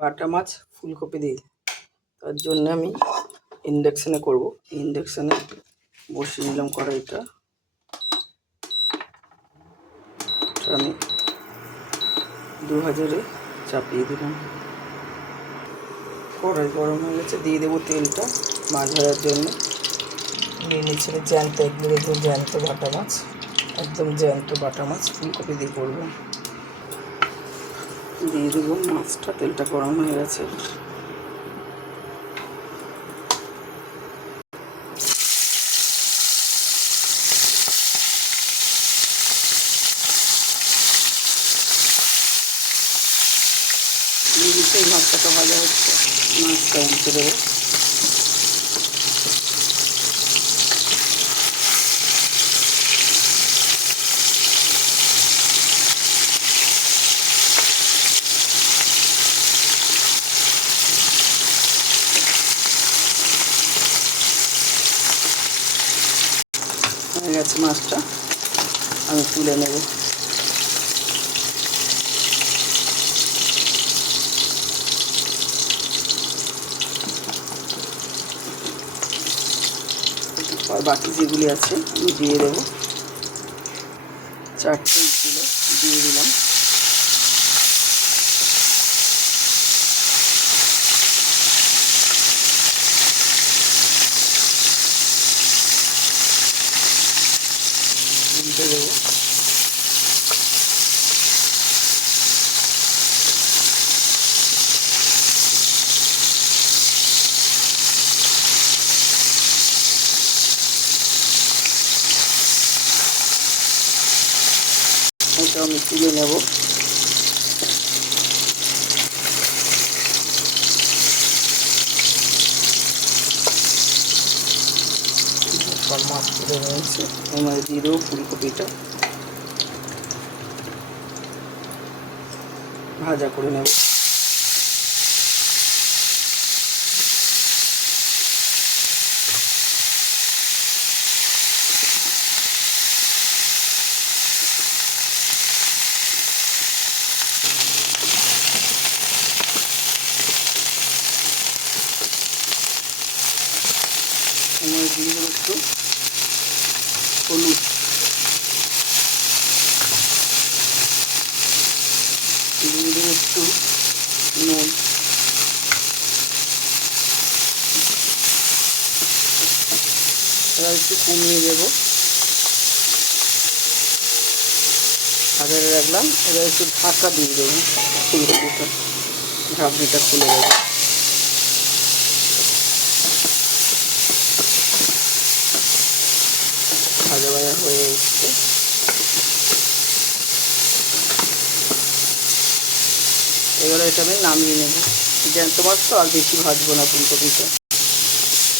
বাটা মাছ ফুলকপি দিয়ে, তার জন্য আমি ইন্ডাকশানে করব। ইন্ডাকশানে বসিয়ে দিলাম কড়াইটা। আমি 2000-এ চাপিয়ে দিলাম। কড়াই গরম হয়ে গেছে, দিয়ে দেবো তেলটা মাছ ভাজার জন্য। নিয়ে নিচ্ছিল জ্যান্ত, এগুলো দেখবো জ্যান্ত বাটা মাছ, একদম জ্যান্ত বাটা মাছ ফুলকপি দিয়ে করবো। দিয়ে দেবো মাছটা, তেলটা গরম হয়ে গেছে। এই মাছটাকে ভাজা হচ্ছে, মাছটা উল্টে দেবো। হয়ে গেছে মাছটা, আমি তুলে নেব। আর বাকি যেগুলি আছে আমি দিয়ে দেবো। 4টে কিলো দিয়ে দিলাম। উল্টে দেবো। এটা আমি তুলে নেব। মাছ তুলে নিয়েছে, এবার দিয়ে দেবো ফুলকপিটা, ভাজা করে নেব। এবার দিয়ে দেবো একটু হলুদ, দিয়ে দেবো একটু নুন, এবার একটু কমিয়ে দেবো। ভাজারে রাখলাম, এবার একটু ঢাকা দিয়ে দেবো। ফুলকপিটা ঢাকনিটা খুলে দেবো। ভাজা ভাজা হয়ে এসছে, এবারে এটা আমি নামিয়ে নেব। জ্যান্ত মাছ তো আর বেশি ভাজবো না ফুলকপিটা,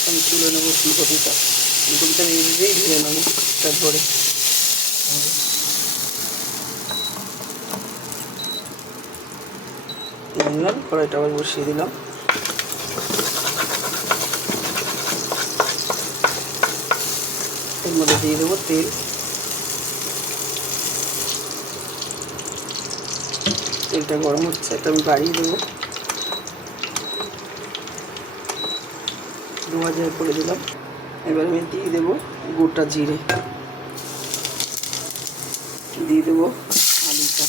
আমি তুলে নেবো ফুলকপিটা। ফুলকপিটা নিজেই ধুয়ে নেবো তারপরে। নিলাম, কড়াইটা আবার বসিয়ে দিলাম। এর মধ্যে দিয়ে দেবো তেল। তেলটা গরম হচ্ছে, এটা আমি বাড়িয়ে দেবো। 2000 করে দিলাম। এবার আমি দিয়ে দেবো গোটা জিরে, দিয়ে দেবো আলুটা।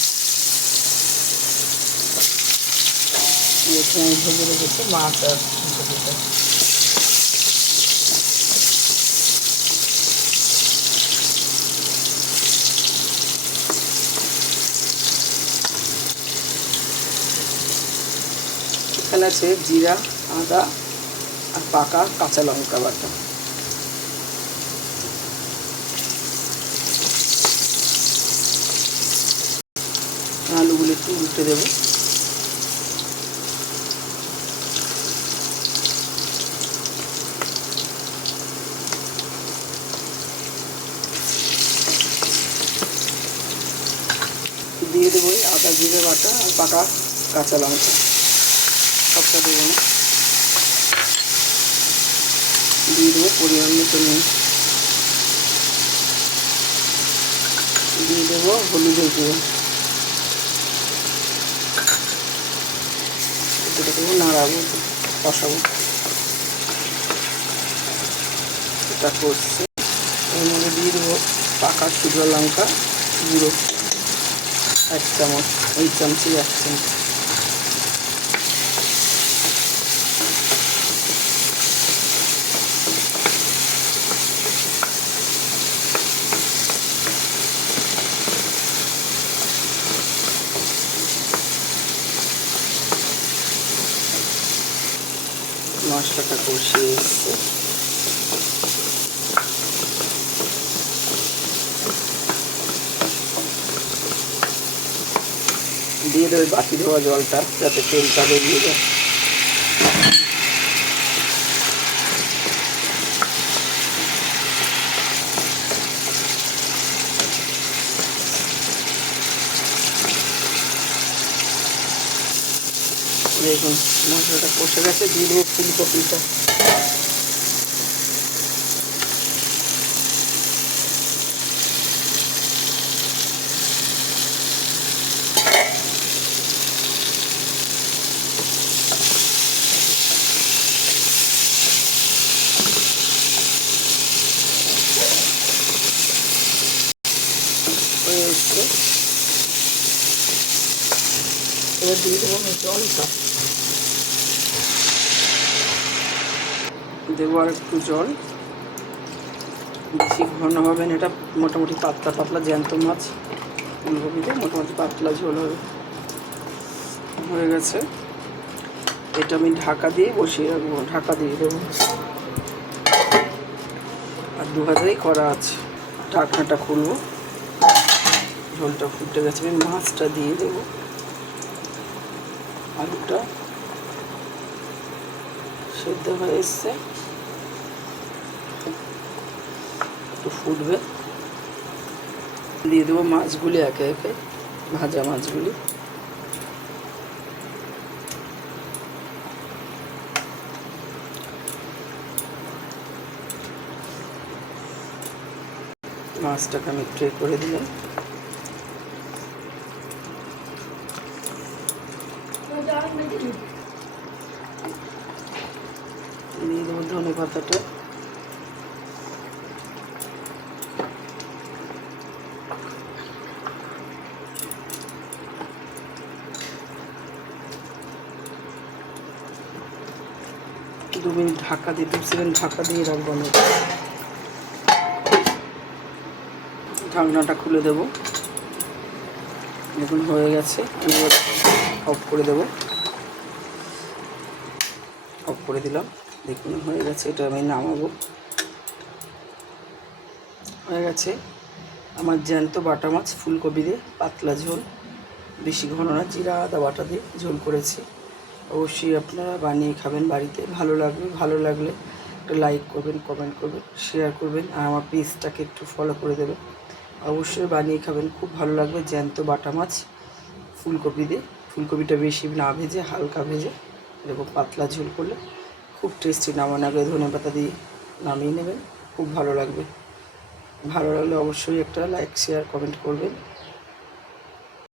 এখানে আমি ভেজে রেখেছি মাছ আর ফুলকপিটা। এখানে আছে জিরা, আদা আর পাকা কাঁচা লঙ্কা বাটা। আলুগুলো একটু উল্টে দেবো। দিয়ে দেবো আদা জিরে বাটা আর পাকা কাঁচা লঙ্কা, সবটা দেবো না। দিয়ে দেবো পরিমাণ মতো নুন, দিয়ে দেবো হলুদের গুঁড়ো, সেটা করবো, নাড়াবো, কষাবো। এটা করছি। এর মধ্যে দিয়ে দেবো পাকা শুকনো লঙ্কা গুঁড়ো 1 চামচ, এই চামচে 1 চামচ। মশলাটা কষিয়ে এসছে। দিয়ে দেবে বাকি দেওয়া জলটা, যাতে তেলটা বেরিয়ে যায়। দেখুন মশলাটা কষে গেছে, দিয়ে দেবো ফুলকপিটা। হয়ে এসছে, এবার দিয়ে দেবো আমি জলটা, দেবো আর একটু জল। বেশি ঘন হবে না, এটা মোটামুটি পাতলা পাতলা জ্যান্ত মাছ, ফুলকপিতে মোটামুটি পাতলা ঝোল হবে। হয়ে গেছে, এটা আমি ঢাকা দিয়ে বসিয়ে রাখবো, ঢাকা দিয়ে দেবো। আর 2 হাজারই করা আছে। ঢাকনাটা খুলবো, ঝোলটা ফুটে গেছে, আমি মাছটা দিয়ে দেবো। আলুটা সেদ্ধ হয়ে এসছে, একটু ফুটবে। দিয়ে দেবো মাছগুলি একে একে, ভাজা মাছগুলি। মাছটাকে আমি ট্রে করে দিলাম। দিয়ে দেবো ধনে পাতাটা। দু মিনিট ঢাকা দিয়ে, 2 সেকেন্ড ঢাকা দিয়ে রাখবো আমি। ঢাকনাটা খুলে দেবো। দেখুন হয়ে গেছে, আমি এবার অফ করে দেবো। অফ করে দিলাম, দেখুন হয়ে গেছে। এটা আমি নামাবো। হয়ে গেছে আমার জ্যান্ত বাটা মাছ ফুলকপি দিয়ে পাতলা ঝোল, বেশি ঘন না, জিরা আদা বাটা দিয়ে ঝোল করেছি। অবশ্যই আপনারা বানিয়ে খাবেন বাড়িতে, ভালো লাগবে। ভালো লাগলে একটা লাইক করবেন, কমেন্ট করবেন, শেয়ার করবেন, আর আমার পেজটাকে একটু ফলো করে দেবেন। অবশ্যই বানিয়ে খাবেন, খুব ভালো লাগবে। জ্যান্ত বাটা মাছ ফুলকপি দিয়ে, ফুলকপিটা বেশি না ভেজে, হালকা ভেজে এরকম পাতলা ঝোল করলে খুব টেস্টি। নামানোর আগে ধনেপাতা দিয়ে নামিয়ে নেবেন, খুব ভালো লাগবে। ভালো লাগলে অবশ্যই একটা লাইক, শেয়ার, কমেন্ট করবেন।